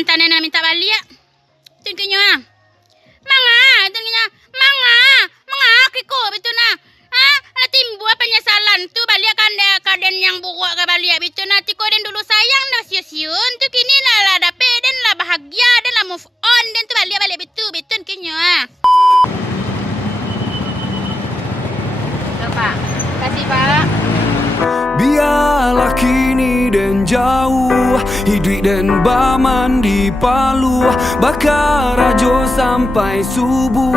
mantannya na minta balik. Tunggunya. Manga, kiko betul na. Timbul penyesalan tu balik kaden yang buruk ke balik betul na. Tiko den dulu sayang dah siun tu kini lah dapet den lah bahagia den lah move on den tu balik betul kenya. Pak. Kasih Pak. Biarlah kini dan jauh, hidup dan baman di Palu, bakar rajo sampai subuh.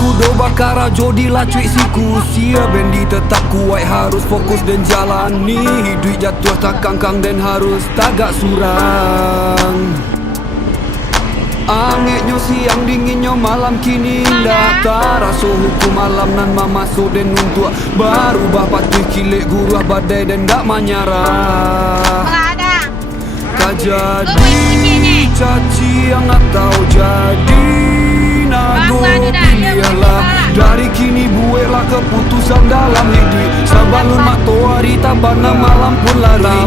Kudo bakar rajo dilacui siku sia bendi tetap kuat harus fokus dan jalani hidup jatuh tak kangkang dan harus tagak surang. Angeknya siang dinginnya malam kini indah taraso hukum malam nan masuk dan untuk baru bapak tu kilik guru badai dan dak menyerah. Tak jadi caci yang atau jadi nado pilihlah dari kini buatlah keputusan dalam hidup sabalun matoari tabana malam pun lari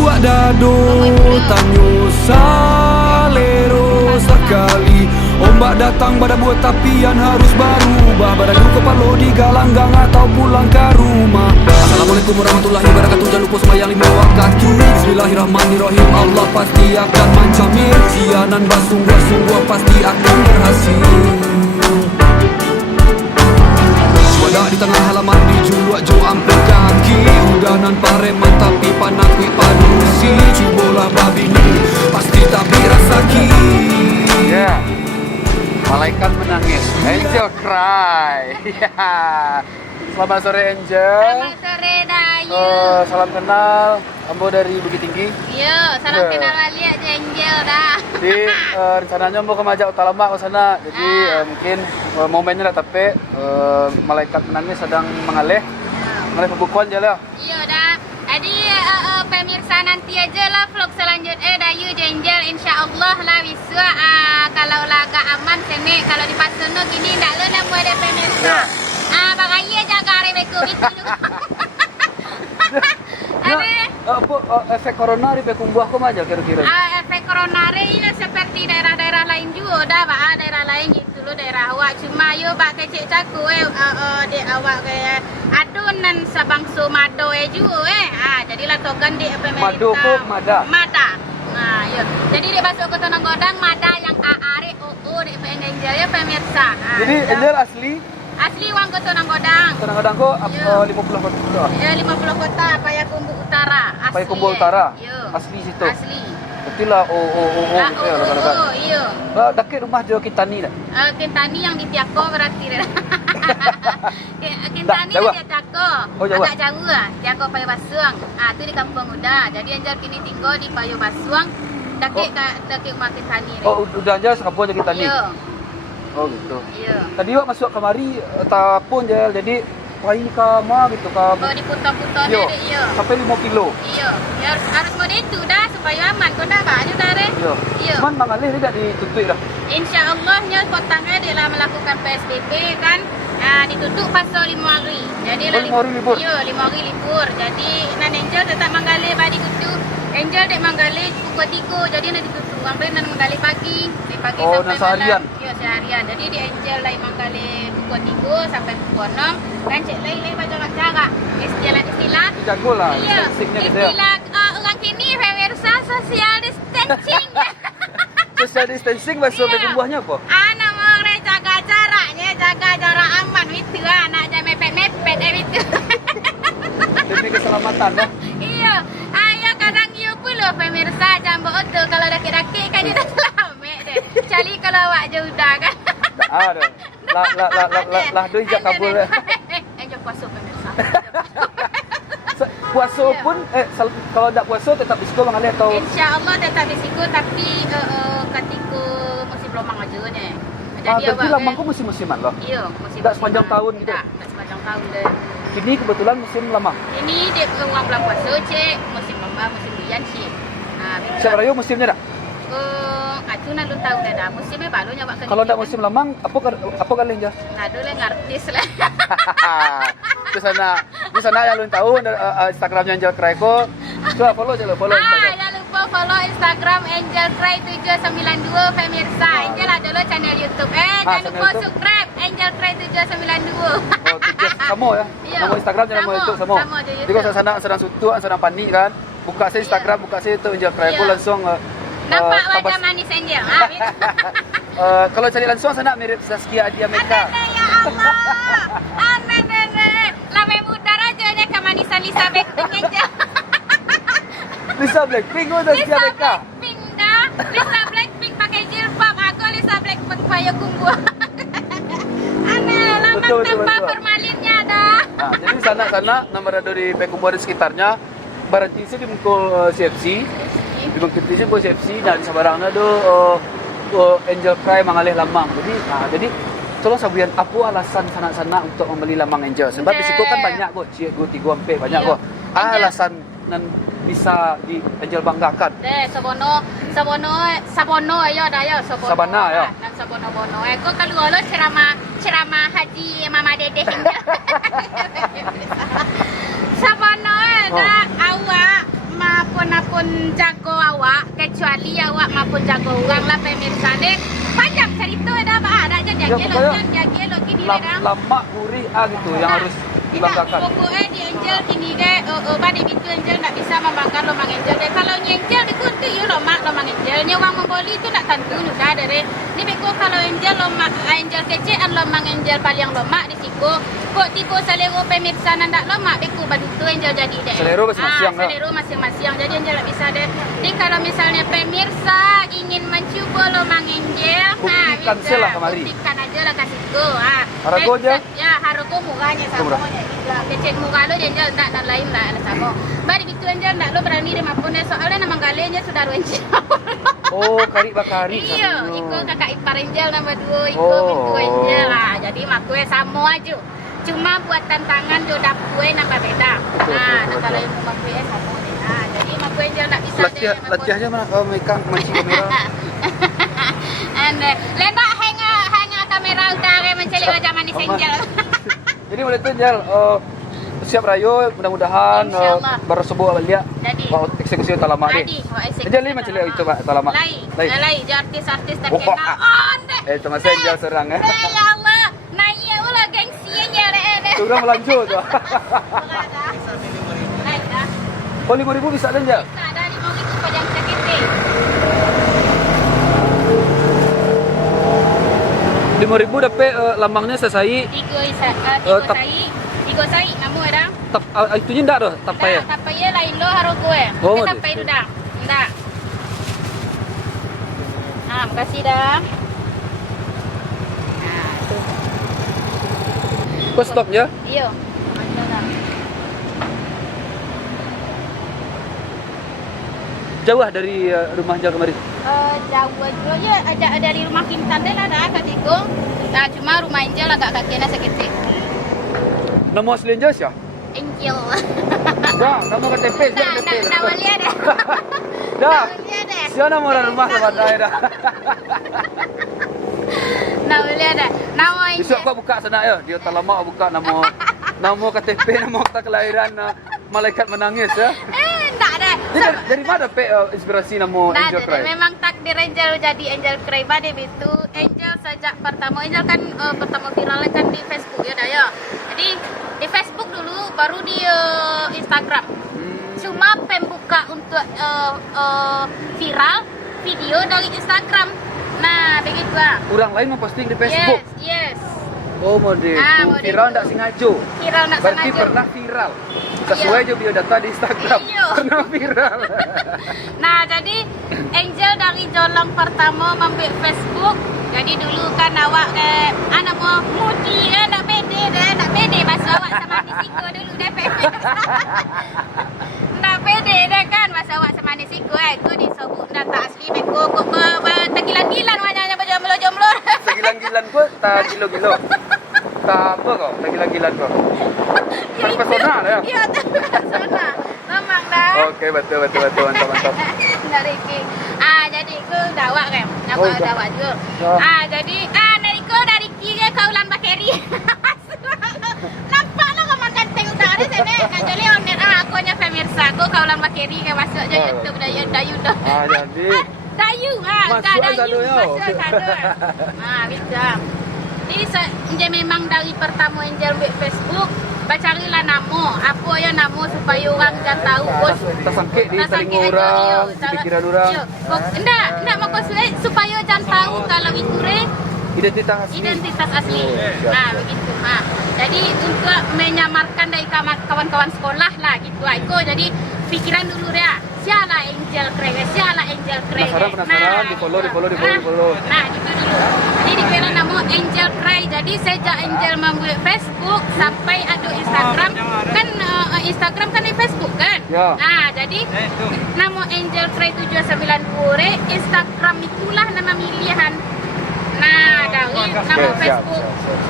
buat dado tanyo salero sekali ombak datang pada buat tapian harus berubah beradu kepala di galanggang atau pulang ke rumah. Assalamualaikum warahmatullahi wabarakatuh. Jangan lupa sembahyang 5 waktu. Bismillahirrahmanirrahim. Allah pasti akan menjamin sianan bersungguh-sungguh pasti akan berhasil. Suara di tengah halaman dijuluak jo ampe kaki udanan pareman tapi panakui padusi cubolah babi ni pasti tak birasaki. Yeah. Malaikat menangis, Angel cry. Selamat sore Angel. Selamat sore Dayu. Salam kenal, Ambo dari Bukit Tinggi. Iya, salam kenal balik aja Angel dah. Jadi rencananya Ambo ke Majak Utalamak ke sana. Jadi mungkin momennya dah tapi malaikat menangis sedang mengalih pembukuan je lah. Iya dah. Jadi pemirsa nanti aja lah vlog selanjutnya Dayu Angel insya-Allah lah wiswa kalau laga aman sini kalau di Pasono gini ndak lo nak buat pemirsa. Bagaya jaga rebeku itu. Apa efek corona di Pekumbuh kok aja kira-kira? Efek corona ini seperti daerah-daerah lain juga dah, Pak. Daerah lain gitu loh, daerah awak cuma yo bak kecik caku di awak kayak adonan sabangso mado juga jadilah togan di pemerintah. Mado kok mada. Mada. Nah, yo. Jadi di masuk ke Tonong Godang mada yang are di Angel ya pemirsa. Jadi Angel Asli wang ke Tonong Godang. Tonong Godang kok 50 kota. Ya 50 kota Payakumbuh Utara. Asli. Payakumbuh Utara. Yo. Asli situ. Asli. Betul lah iya. Dekat rumah Jo Kintani dah. Kintani yang di Tiako berarti dah. Kintani di Tiako. Agak jauh lah. Tiako Payo Basuang. Itu di Kampung Uda. Jadi Angel kini tinggal di Payo Basuang. Dekat rumah Kintani. Udah aja sekampung aja Kintani. Iya. Oh gitu. Iya. Tadi wak masuk kemari tapun je jadi pai kama gitu ka. Diputar-putar deh iya. Sampai 5 kilo. Iya. Ya harus mode itu dah supaya aman. Kau dah baju dah re. Iya. Cuman mangalih tidak ditutup dah. Insyaallah kotanya dia melakukan PSBB kan. Ditutup pasal 5 hari. Jadi 5 hari libur. Iya, 5 hari libur. Jadi nan Angel tetap menggali badi itu. Angel dek menggali pukul 3 jadi nak ditutup. Angel nan menggali pagi. Dari pagi sampai seharian. Iya, seharian. Jadi di Angel lai menggali pukul 3 sampai pukul 6. Kan cek lai baca jarak. Istilah. Jagolah. Iya. Istilah orang kini pemirsa social distancing. Social distancing bahasa Pekumbuhnya apa? Nama orang jaga jaraknya, jaga jarak aman itu anak jangan mepet-mepet itu. Demi keselamatan dah. Iya, ayo kadang iya pula pemirsa jambu itu kalau daki-daki kan dia dah selamat deh. Cali kalau awak jauh dah kan. Ada. Lah doi jak kabul. Enjoy puasa pemirsa. Puasa pun kalau tak puasa tetap risiko mengalir atau Insya-Allah tetap risiko tapi ketika musim lomang aja nih. Jadi lambang kok musim-musiman loh. Iya, musim. Tak sepanjang tahun gitu. Tak sepanjang tahun deh. Ini kebetulan musim lamang. Ini dia uang bulan puasa cek musim lomba musim hujan sih. Siap rayu musimnya tak? Aku nak lu tahu dah musimnya baru nyoba ke. Kalau ndak musim lamang, apa kalian jas? Aduh le ngartis lah. Di sana ya lu tahu Instagramnya Angel Cryko. Coba follow Instagram. Jangan lupa follow Instagram Angel Cry 792 pemirsa. Angel ada lo channel YouTube. Jangan lupa YouTube. subscribe Angel Cry 792. Oh, sama ya. Iya. Nama Instagram jangan Sama. mau YouTube sama. Sama je Jadi kalau sana sedang sutu, sedang panik kan, buka saya Instagram, buka saya itu Angel Cryko Iya. langsung Nampak tabas- wajah manis Angel. kalau cari langsung sana mirip Zaskia Adia Meka. Ya Allah. Aneh. Lama muda rajanya kemanisan Lisa Blackpink Angel. Lisa Blackpink atau Zaskia Lisa Meka? Blackpink dah. Lisa Blackpink pakai jilbab. Aku Lisa Blackpink pakai kumbu. Aneh, lama Betul. tanpa formalinnya dah. Nah, jadi sana nomor ada di Pekumbu dan sekitarnya. Berarti sih di Mukul CFC. Di Mukul CFC dan sebarangnya do Angel Cry mangalih lamang. Jadi tolong sabuyan apa alasan sana untuk membeli lamang Angel? Sebab di situ kan banyak kok, cikgu 3 banyak Iya. kok. Alasan dan bisa di Angel banggakan. Deh, sabono ayo dah ya, sabono. Sabana, ya. Dan sabono-bono. Kau kalau lo ceramah haji Mama Dedeh ini. Sabono dah awak maupun jago awak, kecuali awak maupun jago orang lah pemirsa deh. Panjang cerita dah bah, ada je jaga lo kini dah. Lama gurih gitu yang harus dibanggakan. Pokoknya di Angel kini deh, pada itu Angel tak bisa membanggakan lomang Angel deh. Kalau ni Angel di kuntu ya lomang Angel. Ni orang memboli itu nak tentu juga dari. Ni beko kalau Angel lomang Angel kecil an lomang Angel paling lomak di siku. Kok tipe selero pemirsa nandak lomak beko badu tu Angel jadi deh. Selero masing-masing lah. Selero masing-masing. Jadi Angel tak bisa deh. Jadi kalau misalnya pemirsa ingin mencuba lomang Angel, Buktikan bisa. saja lah kemari. Buktikan aja lah kasih go. Harga je? Ya, harga murahnya sama. Murah. Kecil muka lo Angel tak dan lain lah sama. Bari bitu Angel tak lo berani dia mampun soalnya nama galenya sudah Angel. Oh, kari bakari. Iya, iko kakak ipar Angel nama dua, iko Oh. bintu Angel lah. Jadi makue sama aja. Cuma buat tantangan do dapue nambah beda. Nah, kalau yang makue sama deh. Nah, jadi makue Angel tak bisa deh. Latihannya mana? Mereka mancing kamera. Ane, lenda hanga kamera utara mencelik wajah manis Angel. Jadi mulai tu Angel, siap rayo, mudah-mudahan Insyaallah. baru sebuah balik. Jadi. Eksekusi talama ni. Tadi, Angel ni macam itu Pak talama. Lai, artis-artis Oh, terkenal. Oh, deh. Itu masa Angel serang Ya Allah, nanya ulah gengsi Angel deh. Tu dah melanjut tu. Lai dah. Oh, 5,000 bisa dah Angel. Tak ada 5,000 pajang sakit. 5,000 dapat lambangnya selesai. Tiga sai, namu dah. Itunya enggak dah, tak payah. Tak payah lain lo harus gue. Oh, Tak payah dah. Enggak. Makasih dah. Tu. Kau stop je. Iyo. Jauh lah dari rumah Angel kemarin. Jauh aja ya, ada dari rumah Kintan deh lah dah kat situ. Nah, cuma rumah Angel agak kakinya sedikit. Nama asli Angel siapa? Angel. Dah, nama KTP dia KTP. Nama dia dah. Dah. Nama dia dah. Siapa nama orang rumah sama dah. Nama dia dah. Nama Angel. Besok kau buka sana ya. Dia tak lama buka nama KTP, nama akta kelahiran malaikat menangis ya. Tak ada. Dari mana inspirasi nama Nah, Angel Cry? memang takdir Angel jadi Angel Cry pada itu. Angel sejak pertama Angel kan pertama viral kan di Facebook ya dah ya. Jadi di Facebook dulu baru di Instagram. Cuma pembuka untuk viral video dari Instagram. Nah, begitu ah. Orang lain memposting di Facebook. Yes. Oh, model. Model Viral itu. tak sengaja. Viral nak Berarti sengaja. pernah viral. Sesuai je biodata di Instagram. Iya. Pernah viral. Nah, jadi Angel dari jolong pertama ambil Facebook. Jadi dulu kan awak anak mau mudi nak pede masa awak sama Nisiko dulu dah pede. Nak pede dah kan masa awak sama Nisiko aku disebut dah tak asli beko kok tergilan-gilan wajahnya jomblo-jomblo. Segilan-gilan kau tak gilo-gilo. Tak apa kau, tak gila-gilan kau. Terpesona ya? Iya, terpesona. Memang dah. Oke, betul, mantap. Dari King. Jadi aku Oh, kau udah. ada wajib. Ya. Jadi dari kiri kau ulan bakeri. Nampak lo kau makan teh udah ada sini. Nah jadi onet aku nya pemirsa aku kau ulan bakeri ke masuk aja YouTube dayu dah. Jadi Dayu Masuk dayu satu, yo. masuk satu. Bisa. Ini memang dari pertama Angel buat Facebook. Bacarilah namo, apa ya namo supaya orang jangan tahu bos. tersangkit di telinga orang, di pikiran orang. Enggak mau sulit supaya jangan tahu kalau itu Identitas asli. identitas asli. Siap, Nah, siap. begitu. Jadi untuk menyamarkan dari kawan-kawan sekolah lah gitu. Aku jadi pikiran dulu ya. Siapa Angel Cray? Siapa Angel Cray? Penasaran, di follow. Nah, gitu dulu. Jadi dikira nama Angel Cray. Jadi sejak Angel membuat Facebook sampai ada Instagram, kan Instagram kan di Facebook kan? Ya. Nah, jadi nama Angel Cray 790 Instagram itulah nama milihan. Nah, dari nama Facebook.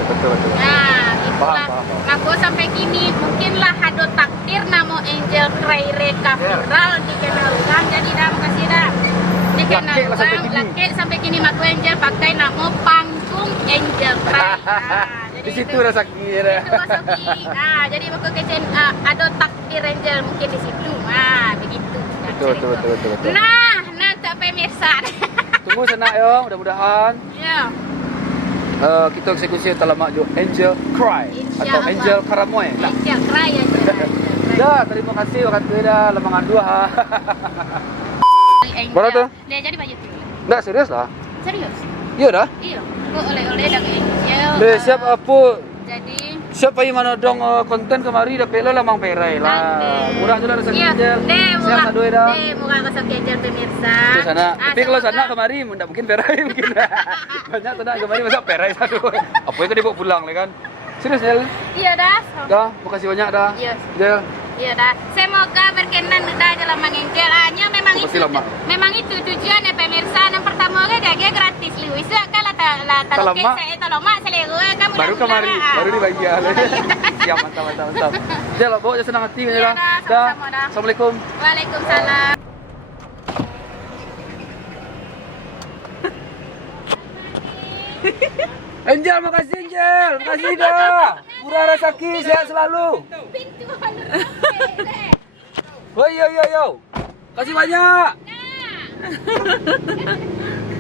Betul. Nah, itulah. Paham. Aku sampai kini mungkinlah ada takdir nama Angel Cray reka viral dikenal orang. Jadi dah makasih dah. Dikenal Laki lah sampai orang. kini. Laki sampai kini Mako Angel pakai nama panggung Angel Cray. Jadi Di situ itu- rasa kira. itu Sofi. Jadi Mako kecen ada takdir Angel mungkin di situ. Begitu. Betul. Nah, tak pemirsa. Tunggu sana yo, mudah-mudahan Ya. kita eksekusi terlama jo Angel Cry Insya atau Allah. Angel Karamoy. Nah, Angel Cray aja. dah, terima kasih orang tua dah lemangan dua. Mana tuh? Dia jadi baju tuh. Nggak serius lah. Serius? Iya dah. Iya. Kok oleh-oleh dari Angel. Deh siap apa? Jadi Siapa yang mana dong konten kemari dah pelo lamang perai lah. nanti. Murah juga rasa Iya. Angel. Deh, Siap murah. satu dah. Deh, murah kosong Angel pemirsa. Ke sana. Tapi kalau sana semoga- kemari tidak mungkin perai mungkin. Banyak sana kemari masa perai satu. Apa yang dibawa pulang lah kan? Serius Jel? Iya dah. Dah, makasih banyak dah. Iya. Jel. Iya dah. Semoga berkenan udah dalam Angel. Hanya memang Oh, itu. pasti lama. Memang itu tujuannya pemirsa. Yang pertama dia gratis lu. Bisa kalau Talama. talama selera kamu Baru dah kemari, bilang, baru dibagi ya. Siap, mantap. Jel, bawa je senang hati Iya dah. dah, Dah. sama-sama dah. Assalamualaikum. Waalaikumsalam. Angel, makasih Angel. Makasih dah. Murah rezeki, sehat selalu. Pintu halu. Yo. Kasih banyak. Nah.